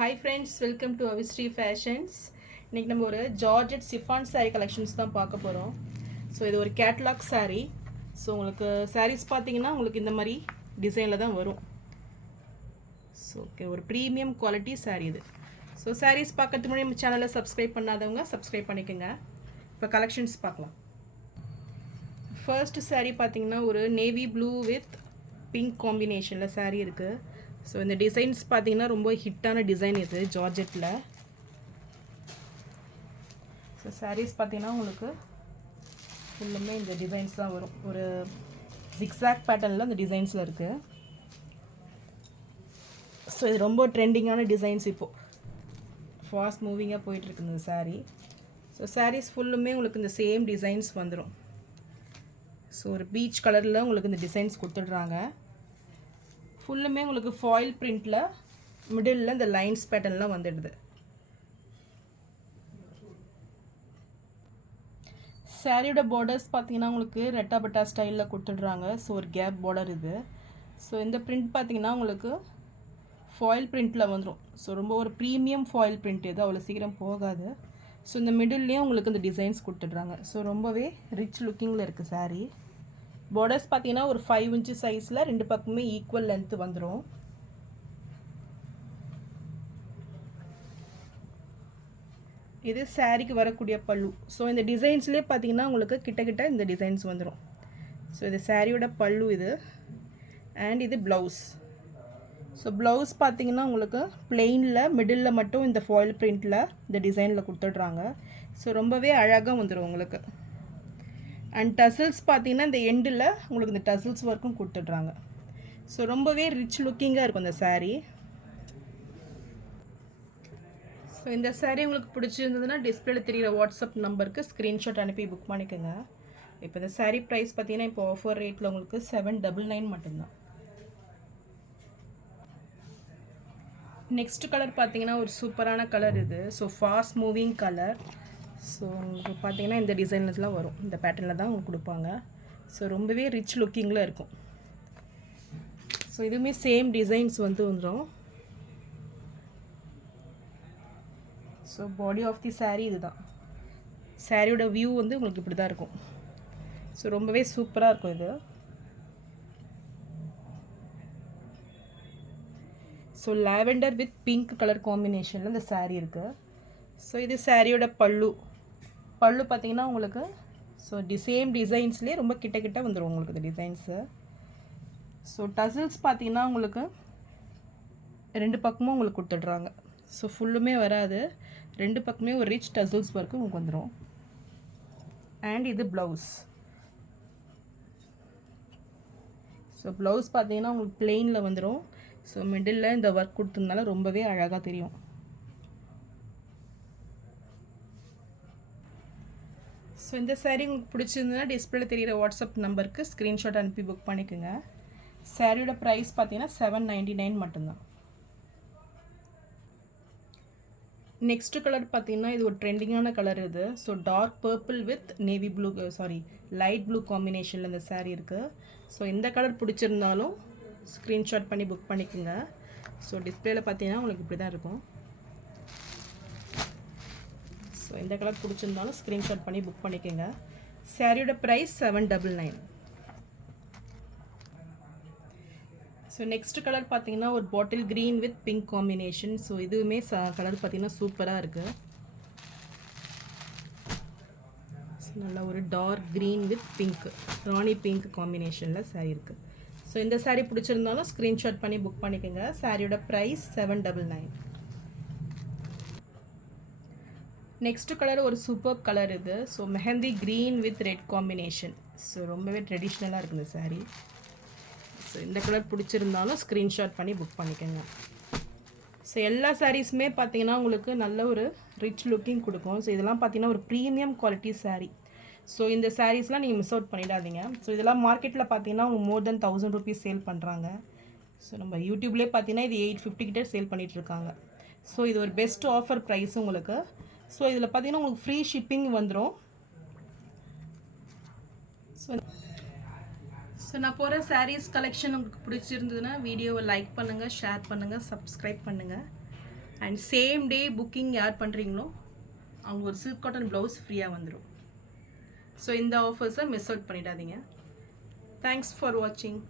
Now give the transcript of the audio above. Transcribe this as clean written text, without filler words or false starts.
Hi friends, welcome to Avistri Fashions. இன்னைக்கு நம்ம ஒரு ஜார்ஜெட் சிஃபான் saree collections தான் பார்க்க போகிறோம். ஸோ இது ஒரு கேட்லாக் saree. ஸோ உங்களுக்கு sarees பார்த்தீங்கன்னா உங்களுக்கு இந்த மாதிரி டிசைனில் தான் வரும். ஸோ ஓகே, ஒரு ப்ரீமியம் குவாலிட்டி saree இது. ஸோ sarees பார்க்கறதுக்கு முன்னாடி நம்ம சேனலை சப்ஸ்கிரைப் பண்ணாதவங்க சப்ஸ்கிரைப் பண்ணிக்கோங்க. இப்போ கலெக்ஷன்ஸ் பார்க்கலாம். ஃபர்ஸ்ட் saree பார்த்தீங்கன்னா ஒரு நேவி ப்ளூ வித் பிங்க் காம்பினேஷனில் saree இருக்குது. ஸோ இந்த டிசைன்ஸ் பார்த்தீங்கன்னா ரொம்ப ஹிட்டான டிசைன் இது ஜார்ஜெட்டில். ஸோ சாரீஸ் பார்த்தீங்கன்னா உங்களுக்கு ஃபுல்லுமே இந்த டிசைன்ஸ் தான் வரும். ஒரு ஜிக்ஸாக் பேட்டர்னில் அந்த டிசைன்ஸில் இருக்குது. ஸோ இது ரொம்ப ட்ரெண்டிங்கான டிசைன்ஸ் இப்போது ஃபாஸ்ட் மூவிங்காக போயிட்டுருக்கு இந்த சாரீ. ஸோ சாரீஸ் ஃபுல்லுமே உங்களுக்கு இந்த சேம் டிசைன்ஸ் வந்துடும். ஸோ ஒரு பீச் கலரில் உங்களுக்கு இந்த டிசைன்ஸ் கொடுத்துட்றாங்க. ஃபுல்லுமே உங்களுக்கு ஃபாயில் பிரிண்டில் மிடில் இந்த லைன்ஸ் பேட்டர்ன்லாம் வந்துடுது. சாரியோட பார்டர்ஸ் பார்த்தீங்கன்னா உங்களுக்கு ரெட்டாபட்டா ஸ்டைலில் கொடுத்துட்றாங்க. ஸோ ஒரு கேப் பார்டர் இது. ஸோ இந்த பிரிண்ட் பார்த்தீங்கன்னா உங்களுக்கு ஃபாயில் பிரிண்டில் வந்துடும். ஸோ ரொம்ப ஒரு ப்ரீமியம் ஃபாயில் பிரிண்ட் இது, அவ்வளோ சீக்கிரம் போகாது. ஸோ இந்த மிடில்லையும் உங்களுக்கு இந்த டிசைன்ஸ் கொடுத்துட்றாங்க. ஸோ ரொம்பவே ரிச் லுக்கிங்கில் இருக்குது சாரீ. பார்டர்ஸ் பார்த்தீங்கன்னா ஒரு 5 inch சைஸில் ரெண்டு பக்கமே ஈக்குவல் லென்த்து வந்துடும். இது சாரீக்கு வரக்கூடிய பல்லு. ஸோ இந்த டிசைன்ஸ்லேயே பார்த்தீங்கன்னா உங்களுக்கு கிட்ட இந்த டிசைன்ஸ் வந்துடும். ஸோ இது சாரியோட பல்லு இது. அண்ட் இது ப்ளவுஸ். ஸோ ப்ளவுஸ் பார்த்தீங்கன்னா உங்களுக்கு பிளெயினில் மிடில் மட்டும் இந்த ஃபாயில் பிரிண்டில் இந்த டிசைனில் கொடுத்துட்றாங்க. ஸோ ரொம்பவே அழகாக வந்துடும் உங்களுக்கு. அண்ட் டசில்ஸ் பார்த்தீங்கன்னா இந்த எண்டில் உங்களுக்கு இந்த டசில்ஸ் ஒர்க்கும் கொடுத்துட்றாங்க. ஸோ ரொம்பவே ரிச் லுக்கிங்காக இருக்கும் இந்த சாரீ. ஸோ இந்த சாரீ உங்களுக்கு பிடிச்சிருந்ததுன்னா டிஸ்பிளேல தெரிகிற வாட்ஸ்அப் நம்பருக்கு ஸ்க்ரீன்ஷாட் அனுப்பி புக் பண்ணிக்கோங்க. இப்போ இந்த சாரீ ப்ரைஸ் பார்த்தீங்கன்னா இப்போ ஆஃபர் ரேட்டில் உங்களுக்கு 799 மட்டும்தான். நெக்ஸ்ட் கலர் பார்த்தீங்கன்னா ஒரு சூப்பரான கலர் இது. So fast moving colour. So உங்களுக்கு பார்த்தீங்கன்னா இந்த டிசைன்ஸ்லாம் வரும், இந்த பேட்டர்னில் தான் உங்களுக்கு கொடுப்பாங்க. ஸோ ரொம்பவே ரிச் லுக்கிங்கில் இருக்கும். ஸோ இதுவுமே சேம் டிசைன்ஸ் வந்துடும். So body of the sari இதுதான். சாரியோட வியூ வந்து உங்களுக்கு இப்படி தான் இருக்கும். ஸோ ரொம்பவே சூப்பராக இருக்கும் இது. So lavender with pink colour காம்பினேஷனில் இந்த சாரீ இருக்குது. ஸோ இது சாரியோட பல்லு. பல்லு பார்த்தீங்கன்னா உங்களுக்கு ஸோ சேம் டிசைன்ஸ்லேயே ரொம்ப கிட்ட வந்துடும் உங்களுக்கு இந்த டிசைன்ஸு. ஸோ டசில்ஸ் பார்த்தீங்கன்னா உங்களுக்கு ரெண்டு பக்கமும் உங்களுக்கு கொடுத்துட்றாங்க. ஸோ ஃபுல்லுமே வராது, ரெண்டு பக்கமே ஒரு ரிச் டசில்ஸ் ஒர்க்கு உங்களுக்கு வந்துடும். அண்ட் இது ப்ளவுஸ். ஸோ ப்ளவுஸ் பார்த்தீங்கன்னா உங்களுக்கு பிளெயினில் வந்துடும். ஸோ மிடில் இந்த ஒர்க் கொடுத்ததுனால ரொம்பவே அழகாக தெரியும். ஸோ இந்த சாரீ உங்களுக்கு பிடிச்சிருந்ததுன்னா டிஸ்பிளேல தெரிகிற வாட்ஸ்அப் நம்பருக்கு ஸ்க்ரீன்ஷாட் அனுப்பி புக் பண்ணிக்கோங்க. சாரியோட ப்ரைஸ் பார்த்தீங்கன்னா 799 மட்டும்தான். நெக்ஸ்ட் கலர் பார்த்தீங்கன்னா இது ஒரு ட்ரெண்டிங்கான கலர் இது. So dark purple with navy blue light blue காம்பினேஷனில் இந்த சாரீ இருக்குது. ஸோ இந்த கலர் பிடிச்சிருந்தாலும் ஸ்க்ரீன்ஷாட் பண்ணி புக் பண்ணிக்கோங்க. ஸோ டிஸ்பிளேல பார்த்தீங்கன்னா உங்களுக்கு இப்படி தான் இருக்கும். ஸோ இந்த கலர் பிடிச்சிருந்தாலும் ஸ்க்ரீன்ஷாட் பண்ணி புக் பண்ணிக்கோங்க. சாரியோட ப்ரைஸ் 799. ஸோ நெக்ஸ்ட் கலர் பார்த்தீங்கன்னா ஒரு bottle green with pink combination. So இதுவுமே கலர் பார்த்தீங்கன்னா சூப்பராக இருக்குது. ஸோ நல்லா ஒரு dark green with pink, rani pink காம்பினேஷனில் சாரீ இருக்குது. ஸோ இந்த சாரீ பிடிச்சிருந்தாலும் ஸ்க்ரீன்ஷாட் பண்ணி புக் பண்ணிக்கோங்க. சாரியோட ப்ரைஸ் 799. நெக்ஸ்ட் கலர் ஒரு சூப்பர் கலர் இது. So mehndi green with red combination. So ரொம்பவே ட்ரெடிஷ்னலாக இருக்குது இந்த சாரீ. ஸோ இந்த கலர் பிடிச்சிருந்தாலும் ஸ்க்ரீன்ஷாட் பண்ணி புக் பண்ணிக்கோங்க. ஸோ எல்லா சாரீஸுமே பார்த்தீங்கன்னா உங்களுக்கு நல்ல ஒரு ரிச் லுக்கிங் கொடுக்கும். ஸோ இதெல்லாம் பார்த்தீங்கன்னா ஒரு ப்ரீமியம் குவாலிட்டி சாரீ. ஸோ இந்த சாரீஸ்லாம் நீங்கள் மிஸ் அவுட் பண்ணிடாதீங்க. ஸோ இதெல்லாம் மார்க்கெட்டில் பார்த்தீங்கன்னா அவங்க மோர் தென் 1000 rupees சேல் பண்ணுறாங்க. ஸோ நம்ம யூடியூப்லேயே பார்த்தீங்கன்னா இது 850 கிட்ட சேல் பண்ணிகிட்ருக்காங்க. ஸோ இது ஒரு பெஸ்ட் ஆஃபர் ப்ரைஸ் உங்களுக்கு. ஸோ இதில் பார்த்தீங்கன்னா உங்களுக்கு ஃப்ரீ ஷிப்பிங் வந்துடும். ஸோ நான் போகிற சாரீஸ் கலெக்ஷன் உங்களுக்கு பிடிச்சிருந்ததுன்னா வீடியோவை லைக் பண்ணுங்கள், ஷேர் பண்ணுங்கள், சப்ஸ்கிரைப் பண்ணுங்கள். அண்ட் சேம் டே புக்கிங் யார் பண்ணுறீங்களோ அவங்க ஒரு சில்க் காட்டன் ப்ளவுஸ் ஃப்ரீயாக வந்துடும். ஸோ இந்த ஆஃபர்ஸை மிஸ் அவுட் பண்ணிடாதீங்க. தேங்க்ஸ் ஃபார் வாட்சிங்.